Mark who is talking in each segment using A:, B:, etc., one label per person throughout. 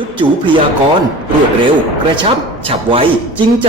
A: จุดจูพยากรรวดเร็ว กระชับ ฉับไว จริงใจ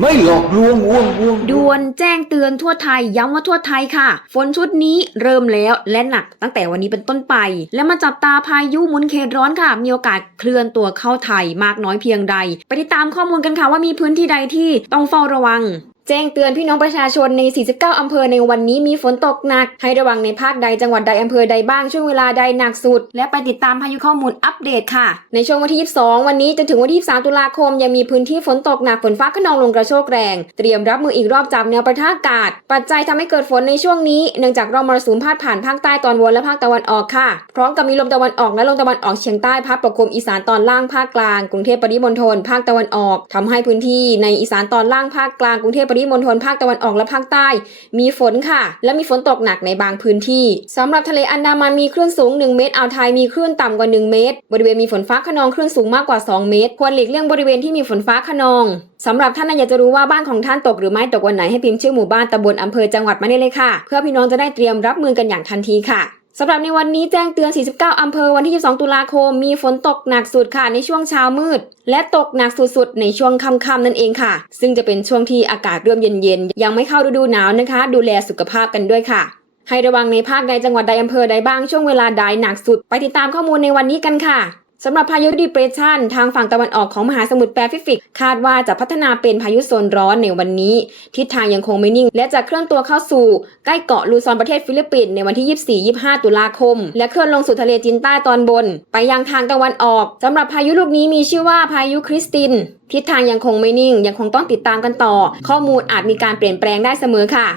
A: ไม่หลอกลวงวงวง
B: ด่วนแจ้งเตือนทั่วไทยย้ำว่าทั่วไทยค่ะ ฝนชุดนี้เริ่มแล้วและหนักตั้งแต่วันนี้เป็นต้นไป และมาจับตาพายุหมุนเขตร้อนค่ะ มีโอกาสเคลื่อนตัวเข้าไทยมากน้อยเพียงใด ไปติดตามข้อมูลกันค่ะว่ามีพื้นที่ใดที่ต้องเฝ้าระวังแจ้งเตือนพี่น้องประชาชนใน 49 อำเภอในวันนี้มีฝนตกหนัก ให้ระวังในภาคใดจังหวัดใดอำเภอใดบ้างช่วงเวลาใดหนักสุด และไปติดตามพายุข้อมูลอัปเดตค่ะ ในช่วงวันที่ 22 วันนี้จนถึงวันที่ 23 ตุลาคม ยังมีพื้นที่ฝนตกหนักฝนฟ้าขนองลมกระโชกแรง เตรียมรับมืออีกรอบจากแนวประทะอากาศ ปัจจัยทำให้เกิดฝนในช่วงนี้เนื่องจากร่องมรสุมพาดผ่านภาคใต้ตอนบนและภาคตะวันออกค่ะพร้อมกับมีลมตะวันออกและลมตะวันออกเฉียงใต้พัดปกคลุมอีสานตอนล่างภาคกลางกรุงเทพปริมณฑลภาคตะวันออกทำให้พื้นที่ในอีสานตอนล่างภาคกลางกรุงเทพปริมณฑลภาคตะวันออกและภาคใต้ มีฝนค่ะ และมีฝนตกหนักในบางพื้นที่สำหรับทะเลอันดามันมีคลื่นสูง 1 เมตรอ่าวไทยมีคลื่นต่ำกว่า 1 เมตร บริเวณมีฝนฟ้าขนองคลื่นสูงมากกว่า 2 เมตร ควรหลีกเลี่ยงบริเวณที่มีฝนฟ้าขนองสำหรับท่านอยากจะรู้ว่าบ้านของท่านตกหรือไม่ตกวันไหนให้พิมพ์ชื่อหมู่บ้านตำบลอำเภอจังหวัดมาได้เลยค่ะ เพื่อพี่น้องจะได้เตรียมรับมือกันอย่างทันทีค่ะ สำหรับในวันนี้แจ้งเตือน 49 อำเภอวันที่ 22 ตุลาคม มีฝนตกหนักสุดค่ะในช่วงเช้ามืด และตกหนักสุดๆในช่วงค่ำๆนั่นเองค่ะ ซึ่งจะเป็นช่วงที่อากาศเริ่มเย็นๆ ยังไม่เข้าฤดูหนาวนะคะ ดูแลสุขภาพกันด้วยค่ะ ให้ระวังในภาคใดจังหวัดใดอำเภอใดบ้างช่วงเวลาใดหนักสุด ไปติดตามข้อมูลในวันนี้กันค่ะ สำหรับพายุดีเปรสชันทางฝั่งตะวันออกของมหาสมุทรแปซิฟิก คาดว่าจะพัฒนาเป็นพายุโซนร้อนในวันนี้ ทิศทางยังคงไม่นิ่ง และจะเคลื่อนตัวเข้าสู่ ใกล้เกาะลูซอนประเทศฟิลิปปินส์ในวันที่ 24-25 ตุลาคม และเคลื่อนลงสู่ทะเลจีนใต้ตอนบน ไปยังทางตะวันออกสำหรับพายุลูกนี้มีชื่อว่าพายุคริสติน ทิศทางยังคงไม่นิ่ง ยังคงต้องติดตามกันต่อ ข้อมูลอาจมีการเปลี่ยนแปลงได้เสมอค่ะ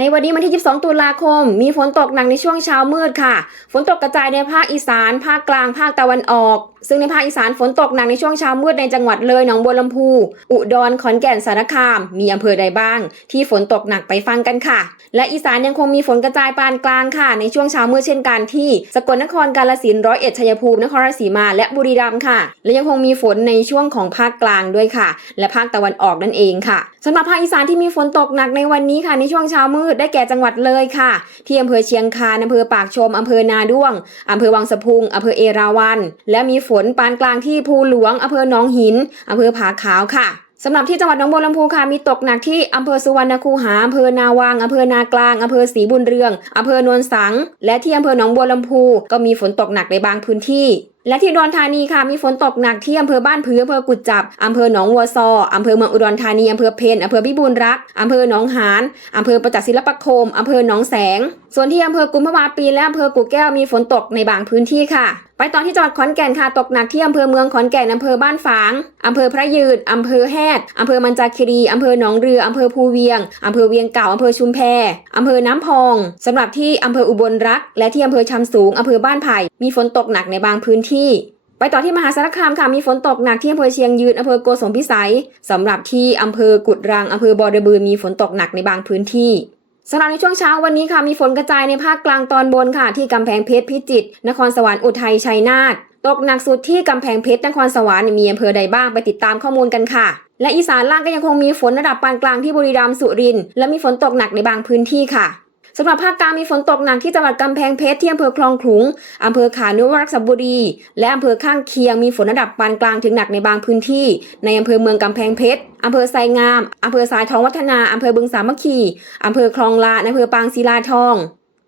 B: ในวันนี้วันที่ 22 ตุลาคม มีฝนตกหนักในช่วงเช้ามืดค่ะ ฝนตกกระจายในภาคอีสาน ภาคกลาง ภาคตะวันออกซึ่งในภาคอีสานฝนตกหนักในช่วงเช้ามืดในจังหวัดเลยหนองบัวลำพู อุดร ขอนแก่น สารคาม มีอำเภอใดบ้าง ที่ฝนตกหนักไปฟังกันค่ะ และอีสานยังคงมีฝนกระจายปานกลางค่ะ ในช่วงเช้ามืดเช่นกันที่ สกลนคร กาฬสินธุ์ร้อยเอ็ดชัยภูมิ นครราชสีมา และบุรีรัมย์ค่ะ และยังคงมีฝนในช่วงของภาคกลางด้วยค่ะ และภาคตะวันออกนั่นเองค่ะสำหรับภาคอีสานที่มีฝนตกหนักในวันนี้ค่ะ ในช่วงเช้ามืดได้แก่จังหวัดเลยค่ะ ที่อำเภอเชียงคานอำเภอปากชมอำเภอนาด้วงอำเภอวังสะพุงอำเภอเอราวัณและมีฝฝนปานกลางที่ภูหลวงอำเภอหนองหินอำเภอผาขาวค่ะสำหรับที่จังหวัดหนองบัวลำพูค่ะมีตกหนักที่อำเภอสุวรรณคูหาอำเภอนาวางอำเภอนากลางอำเภอศรีบุญเรืองอำเภอโนนสัง และที่อำเภอหนองบัวลำพูก็มีฝนตกหนักในบางพื้นที่ และที่อุดรธานีค่ะมีฝนตกหนักที่อำเภอบ้านผืออำเภอกุดจับอำเภอหนองวัวซออำเภอเมืองอุดรธานีอำเภอเพนอำเภอพิบูลรักษ์อำเภอหนองหานอำเภอประจักษ์ศิลปาคมอำเภอหนองแสง ส่วนที่อำเภอกุมภาวาปีและอำเภอกู่แก้วมีฝนตกในบางพื้นที่ค่ะ ไปต่อที่จังหวัดขอนแก่นค่ะตกหนักที่อำเภอเมืองขอนแก่นอำเภอบ้านฝางอำเภอพระยืนอำเภอแฮดอำเภอมันจาคิรีอำเภอหนองเรืออำเภอภูเวียงอำเภอเวียงเก่าอำเภอชุมแพอำเภอน้ำพองสำหรับที่อำเภออุบลรัก และที่อำเภอชำสูงอำเภอบ้านไผ่มีฝนตกหนักในบางพื้นที่ ไปต่อที่มหาสารคามค่ะมีฝนตกหนักที่อำเภอเชียงยืนอำเภอโกสมพิสัยสำหรับที่อำเภอกุดรังอำเภอบอระบือมีฝนตกหนักในบางพื้นที่ สำหรับในช่วงเช้าวันนี้ค่ะมีฝนกระจายในภาคกลางตอนบนค่ะ ที่กำแพงเพชรพิจิตรนครสวรรค์อุทัยชัยนาทตกหนักสุดที่กำแพงเพชรนครสวรรค์มีอำเภอใดบ้างไปติดตามข้อมูลกันค่ะ และอีสานล่างก็ยังคงมีฝนระดับปานกลางที่บุรีรัมย์สุรินทร์และมีฝนตกหนักในบางพื้นที่ค่ะ สำหรับภาคกลางมีฝนตกหนักที่จังหวัดกำแพงเพชรที่อำเภอคลองขลุงอำเภอขานุวรักษบุรี และอำเภอข้างเคียงมีฝนระดับปานกลางถึงหนักในบางพื้นที่ ในอำเภอเมืองกำแพงเพชรอำเภอไซงามอำเภอสายทองวัฒนาอำเภอบึงสามัคคีอำเภอคลองลาอำเภอปางศิลาทอง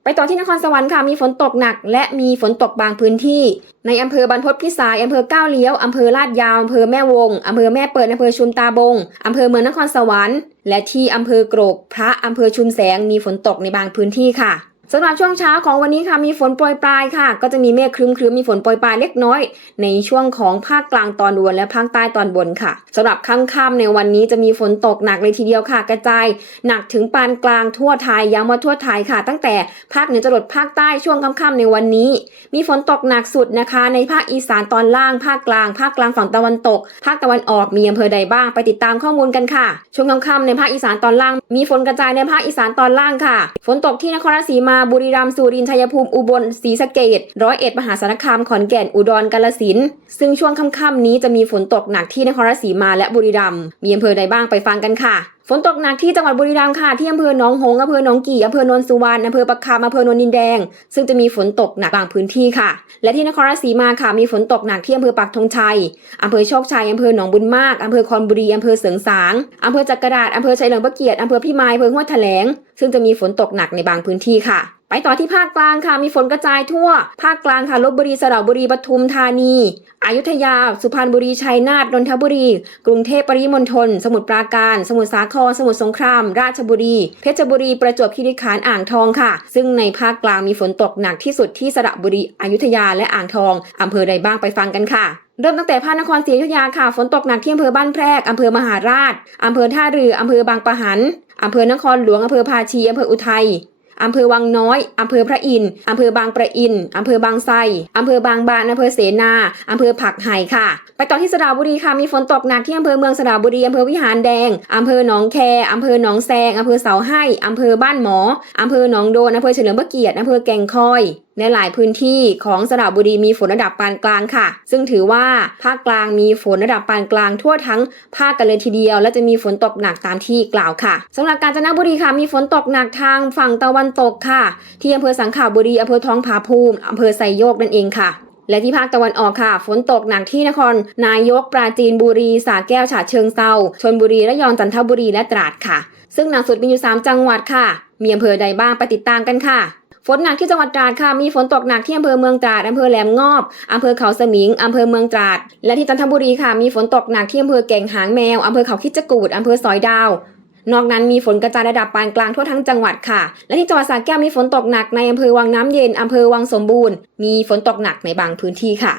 B: ไปต่อที่นครสวรรค์ค่ะมีฝนตกหนัก และมีฝนตกบางพื้นที่ ในอำเภอบรรพตพิสัยอำเภอก้าวเลี้ยวอำเภอลาดยาวอำเภอแม่วงอำเภอแม่เปิดอำเภอชุมตาบงอำเภอเมืองนครสวรรค์ และที่อำเภอโกรก พระอำเภอชุมแสงมีฝนตกในบางพื้นที่ค่ะ สำหรับช่วงเช้าของวันนี้ค่ะมีฝนโปรยปลายค่ะ ก็จะมีเมฆครึ้มๆมีฝนโปรยปลายเล็กน้อย ในช่วงของภาคกลางตอนบนและภาคใต้ตอนบนค่ะสำหรับค่ำๆในวันนี้จะมีฝนตกหนักเลยทีเดียวค่ะ กระจายหนักถึงปานกลางทั่วไทยย้ำว่าทั่วไทยค่ะ ตั้งแต่ภาคเหนือจรดภาคใต้ช่วงค่ำๆในวันนี้ มีฝนตกหนักสุดนะคะ ในภาคอีสานตอนล่างภาคกลาง ภาคกลางฝั่งตะวันตก ภาคตะวันออกมีอำเภอใดบ้างไปติดตามข้อมูลกันค่ะ ช่วงค่ำๆในภาคอีสานตอนล่าง มีฝนกระจายในภาคอีสานตอนล่างค่ะ ฝนตกที่นครราชสีมาบุรีรัมย์สุรินทร์ชัยภูมิอุบลศรีสะเกดร้อยเอ็ดมหาสารคามขอนแก่นอุดรกาฬสินธุ์ซึ่งช่วงค่ำๆนี้จะมีฝนตกหนักที่นครราชสีมาและบุรีรัมย์มีอำเภอใดบ้างไปฟังกันค่ะ ฝนตกหนักที่จังหวัดบุรีรัมย์ค่ะที่อำเภอหนองหงส์อำเภอหนองกี่อำเภอโนนสุวรรณอำเภอปะคามอำเภอโนนดินแดง ซึ่งจะมีฝนตกหนักบางพื้นที่ค่ะ และที่นครราชสีมาค่ะมีฝนตกหนักที่อำเภอปักธงชัยอำเภอโชคชัยอำเภอหนองบุญมากอำเภอคอนบุรีอำเภอเสริงสางอำเภอจักรดาษอำเภอชัยเลิมพระเกียรติอำเภอพิมายอำเภอห้วยแถลง ซึ่งจะมีฝนตกหนักในบางพื้นที่ค่ะ ไปต่อที่ภาคกลางค่ะมีฝนกระจายทั่ว ภาคกลางค่ะลบบุรีสระบุรีปทุมธานีอยุธยา สุพรรณบุรีชัยนาทนนทบุรี กรุงเทพปริมณฑลสมุทรปราการ สมุทรสาคร สมุทรสงคราม ราชบุรี เพชรบุรี ประจวบคีรีขันธ์อ่างทองค่ะ ซึ่งในภาคกลางมีฝนตกหนักที่สุดที่สระบุรีอยุธยาและอ่างทองอำเภอใดบ้างไปฟังกันค่ะเริ่มตั้งแต่ภาคนครศรีอยุธยาค่ะ ฝนตกหนักที่อำเภอบ้านแพรกอำเภอมหาราชอำเภอท่าเรืออำเภอบางปะหันอำเภอนครหลวงอำเภอภาชีอำเภออุทัย อำเภอวังน้อยอำเภอพระอินทร์อำเภอบางประอินอำเภอบางไทรอำเภอบางบานอำเภอเสนาอำเภอผักไห่ค่ะ ไปต่อที่สระบุรีค่ะมีฝนตกหนักที่อำเภอเมืองสระบุรีอำเภอวิหารแดงอำเภอหนองแคอำเภอหนองแซงอำเภอเสาให้อำเภอบ้านหมออำเภอหนองโดนอำเภอเฉลิมพระเกียรติอำเภอแก่งคอย ในหลายพื้นที่ของสระบุรีมีฝนระดับปานกลางค่ะ ซึ่งถือว่าภาคกลางมีฝนระดับปานกลางทั่วทั้งภาคกันเลยทีเดียว และจะมีฝนตกหนักตามที่กล่าวค่ะสำหรับกาญจนบุรีค่ะมีฝนตกหนักทางฝั่งตะวันตกค่ะ ที่อำเภอสังขละบุรีอำเภอท้องผาภูมิอำเภอไซโยกนั่นเองค่ะและที่ภาคตะวันออกค่ะ ฝนตกหนักที่นคร นายกปราจีนบุรีสระแก้วฉะเชิงเซาชนบุรีระยองจันทบุรีและตราดค่ะ ซึ่งหนักสุดมีอยู่ 3 จังหวัดค่ะ มีอำเภอใดบ้างไปติดตามกันค่ะ นหนักที่จังหวัดตราดค่ะ มีฝนตกหนักที่อำเภอเมืองตราดอำเภอแหลมงอบอำเภอเขาสมิงอำเภอเมืองตราด และที่จันทบุรีค่ะ มีฝนตกหนักที่อำเภอแก่งหางแมวอำเภอเขาคิดจกูดอำเภอสอยดาว นอกนั้นมีฝนกระจายระดับปานกลางทั่วทั้งจังหวัดค่ะ และที่จังหวัดสระแก้วมีฝนตกหนักในอำเภอวังน้ำเย็นอำเภอวังสมบูรณ์ มีฝนตกหนักในบางพื้นที่ค่ะ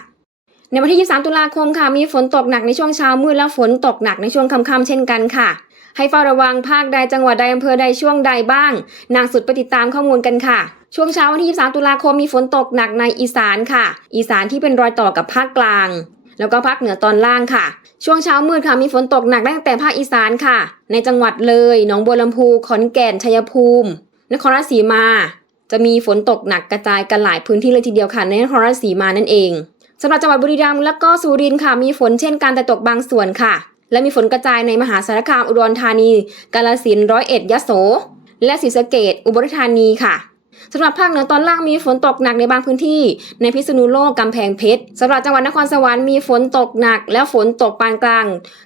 B: ในวันที่ 23 ตุลาคมค่ะ มีฝนตกหนักในช่วงเช้ามืดและฝนตกหนักในช่วงค่ำๆเช่นกันค่ะ ให้เฝ้าระวังภาคใดจังหวัดใดอำเภอใดช่วงใดบ้าง นางสุดไปติดตามข้อมูลกันค่ะ ช่วงเช้าวันที่ 23 ตุลาคมมีฝนตกหนักในอีสานค่ะ อีสานที่เป็นรอยต่อกับภาคกลาง แล้วก็ภาคเหนือตอนล่างค่ะ ช่วงเช้ามืดค่ะมีฝนตกหนักตั้งแต่ภาคอีสานค่ะ ในจังหวัดเลยหนองบัวลำพูขอนแก่นชัยภูมิ นครราชสีมา จะมีฝนตกหนักกระจายกันหลายพื้นที่เลยทีเดียวค่ะในนครราชสีมานั่นเองสำหรับจังหวัดบุรีรัมย์และก็สุรินทร์ค่ะมีฝนเช่นกันแต่ตกบางส่วนค่ะ และมีฝนกระจายในมหาสารคาม อุดรธานี กาฬสินธุ์ร้อยเอ็ดยะโส และศรีสะเกดอุบลราชธานีค่ะสำหรับภาคเหนือตอนล่างมีฝนตกหนักในบางพื้นที่ ในพิษณุโลกกำแพงเพชรสำหรับจังหวัดนครสวรรค์มีฝนตกหนัก และฝนตกปานกลาง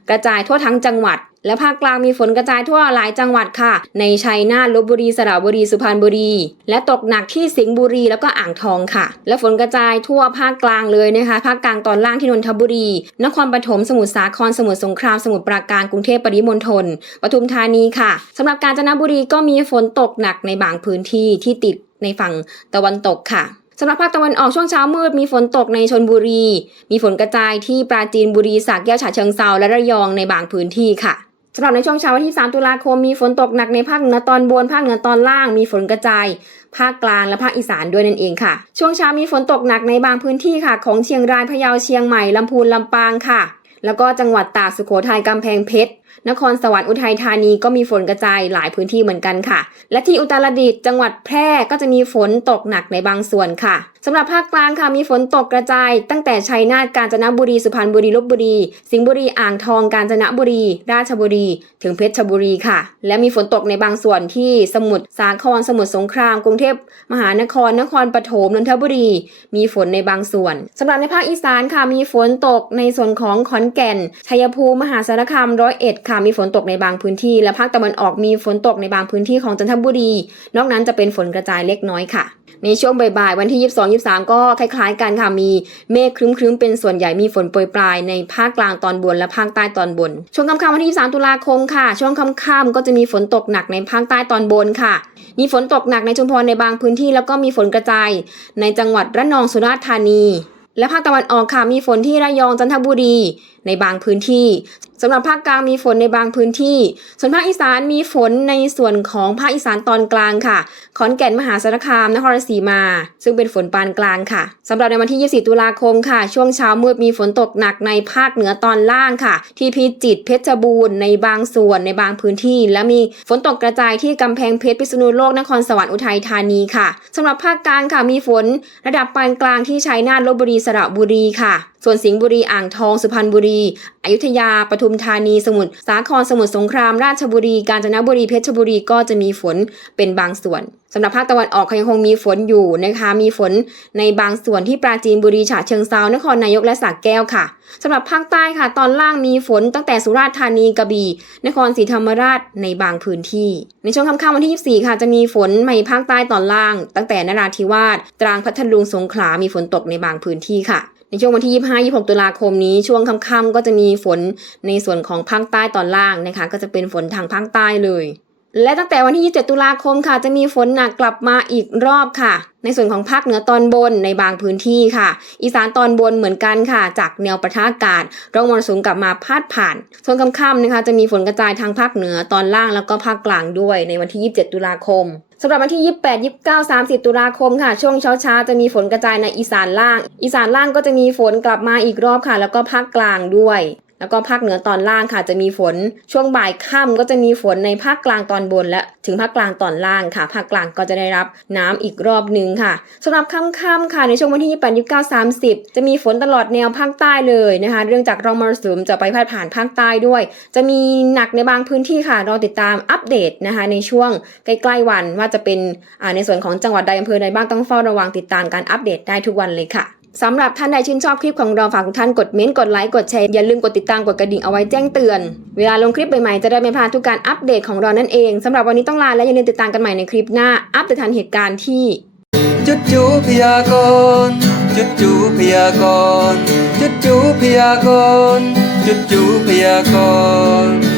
B: กระจายทั่วทั้งจังหวัด และภาคกลางมีฝนกระจายทั่วหลายจังหวัดค่ะ ในชัยนาทลบบุรีสระบุรีสุพรรณบุรี และตกหนักที่สิงห์บุรีแล้วก็อ่างทองค่ะ และฝนกระจายทั่วภาคกลางเลยนะคะภาคกลางตอนล่างที่นนทบุรี นครปฐมสมุทรสาครสมุทรสงครามสมุทรปราการกรุงเทพปริมณฑลปทุมธานีค่ะสำหรับกาญจนบุรีก็มีฝนตกหนักในบางพื้นที่ที่ติดในฝั่งตะวันตกค่ะสำหรับภาคตะวันออกช่วงเช้ามืดมีฝนตกในชนบุรี มีฝนกระจายที่ปราจีนบุรีสระแก้วฉะเชิงเซาและระยองในบางพื้นที่ค่ะ สำหรับในช่วงเช้าวันที่ 3 ตุลาคมมีฝนตกหนักในภาคเหนือตอนบนภาคเหนือตอนล่างมีฝนกระจาย ภาคกลางและภาคอีสานด้วยนั่นเองค่ะ ช่วงเช้ามีฝนตกหนักในบางพื้นที่ค่ะ ของเชียงรายพะเยาเชียงใหม่ลำพูนลำปางค่ะ แล้วก็จังหวัดตากสุโขทัยกำแพงเพชรนครสวรรค์อุทัยธานีก็มีฝนกระจายหลายพื้นที่เหมือนกันค่ะ และที่อุตรดิตถ์จังหวัดแพร่ก็จะมีฝนตกหนักในบางส่วนค่ะ สำหรับภาคกลางค่ะมีฝนตกกระจาย ตั้งแต่ชัยนาทกาญจนบุรีสุพรรณบุรีลบบุรี สิงห์บุรีอ่างทองกาญจนบุรี ราชบุรี ถึงเพชรบุรีค่ะ และมีฝนตกในบางส่วนที่สมุทรสาครสมุทรสงคราม กรุงเทพมหานครนครปฐมนนทบุรี มีฝนในบางส่วนสำหรับในภาคอีสานค่ะมีฝนตกในส่วนของขอนแก่นชัยภูมิมหาสารคามร้อยเอ็ดค่ะมีฝนตกในบางพื้นที่ และภาคตะวันออกมีฝนตกในบางพื้นที่ของจันทบุรี นอกนั้นจะเป็นฝนกระจายเล็กน้อยค่ะในช่วงบ่ายๆวันที่ 22 23 ก็คล้ายๆกันค่ะ มีเมฆครึ้มๆ เป็นส่วนใหญ่มีฝนโปรยปลายในภาคกลางตอนบนและภาคใต้ตอนบน ช่วงค่ำๆวันที่ 23 ตุลาคมค่ะ ช่วงค่ำๆก็จะมีฝนตกหนักในภาคใต้ตอนบนค่ะ มีฝนตกหนักในชุมพรในบางพื้นที่แล้วก็มีฝนกระจายในจังหวัดระนองสุราษฎร์ธานี และภาคตะวันออกค่ะมีฝนที่ระยองจันทบุรี ในบางพื้นที่สำหรับภาคกลางมีฝนในบางพื้นที่ ส่วนภาคอีสานมีฝนในส่วนของภาคอีสานตอนกลางค่ะ ขอนแก่นมหาสารคามนครราชสีมา ซึ่งเป็นฝนปานกลางค่ะสำหรับในวันที่ 24 ตุลาคมค่ะ ช่วงเช้ามืดมีฝนตกหนักในภาคเหนือตอนล่างค่ะ ที่พิจิตรเพชรบูรณ์ในบางส่วนในบางพื้นที่ และมีฝนตกกระจายที่กำแพงเพชรพิษณุโลกนครสวรรค์อุทัยธานีค่ะสำหรับภาคกลางค่ะมีฝนระดับปานกลางที่ชัยนาทลบบุรีสระบุรีค่ะ ส่วนสิงห์บุรีอ่างทองสุพรรณบุรี อยุธยาปทุมธานีสมุทรสาครสมุทรสงครามราชบุรี กาญจนบุรีเพชรบุรีก็จะมีฝนเป็นบางส่วนสำหรับภาคตะวันออกยังคงมีฝนอยู่นะคะ มีฝนในบางส่วนที่ปราจีนบุรีฉะเชิงเซานครนายกและสระแก้วค่ะสำหรับภาคใต้ค่ะ ตอนล่างมีฝนตั้งแต่สุราษฎร์ธานีกระบี่นครศรีธรรมราชในบางพื้นที่ ในช่วงค่ำๆวันที่ 24 ค่ะ จะมีฝนในภาคใต้ตอนล่าง ตั้งแต่นราธิวาสตรังพัทลุงสงขลามีฝนตกในบางพื้นที่ค่ะ ในช่วงวันที่ 25 26 ตุลาคมนี้ช่วงค่ำๆก็จะมีฝนในส่วนของภาคใต้ตอนล่างนะคะ ก็จะเป็นฝนทางภาคใต้เลย และตั้งแต่วันที่ 27 ตุลาคมค่ะ จะมีฝนหนักกลับมาอีกรอบค่ะ ในส่วนของภาคเหนือตอนบนในบางพื้นที่ค่ะ อีสานตอนบนเหมือนกันค่ะ จากแนวประทะอากาศร่องมรสุมกลับมาพาดผ่านส่วนค่ำๆนะคะ จะมีฝนกระจายทางภาคเหนือตอนล่างแล้วก็ภาคกลางด้วยในวันที่ 27 ตุลาคมสำหรับวันที่ 28 29 30 ตุลาคมค่ะ ช่วงเช้าๆ จะมีฝนกระจายในอีสานล่าง อีสานล่างก็จะมีฝนกลับมาอีกรอบค่ะ แล้วก็ภาคกลางด้วย แล้วก็ภาคเหนือตอนล่างค่ะจะมีฝน ช่วงบ่ายค่ำก็จะมีฝนในภาคกลางตอนบนและถึงภาคกลางตอนล่างค่ะ ภาคกลางก็จะได้รับน้ำอีกรอบหนึ่งค่ะสำหรับค่ำๆค่ะในช่วงวันที่ 28 29 30 จะมีฝนตลอดแนวภาคใต้เลยนะคะ เรื่องจากร่องมรสุมจะไปพาดผ่านภาคใต้ด้วย จะมีหนักในบางพื้นที่ค่ะรอติดตามอัปเดตนะคะ ในช่วงใกล้ๆวันว่าจะเป็นในส่วนของจังหวัดใดอำเภอใดบ้างต้องเฝ้าระวังติดตามการอัปเดตได้ทุกวันเลยค่ะ สำหรับท่านใดชื่นชอบคลิปของเราฝากทุกท่านกดเม้นต์กดไลค์กดแชร์อย่าลืมกดติดตามกดกระดิ่งเอาไว้แจ้งเตือน เวลาลงคลิปใหม่ๆจะได้ไม่พลาดทุกการอัปเดตของเรานั่นเองสำหรับวันนี้ต้องลาและอย่าลืมติดตามกันใหม่ในคลิปหน้าอัปเดตทันเหตุการณ์ที่
C: จุดจูพยากรณ์จุดจูพยากรณ์จุดจูพยากรณ์จุดจูพยากรณ์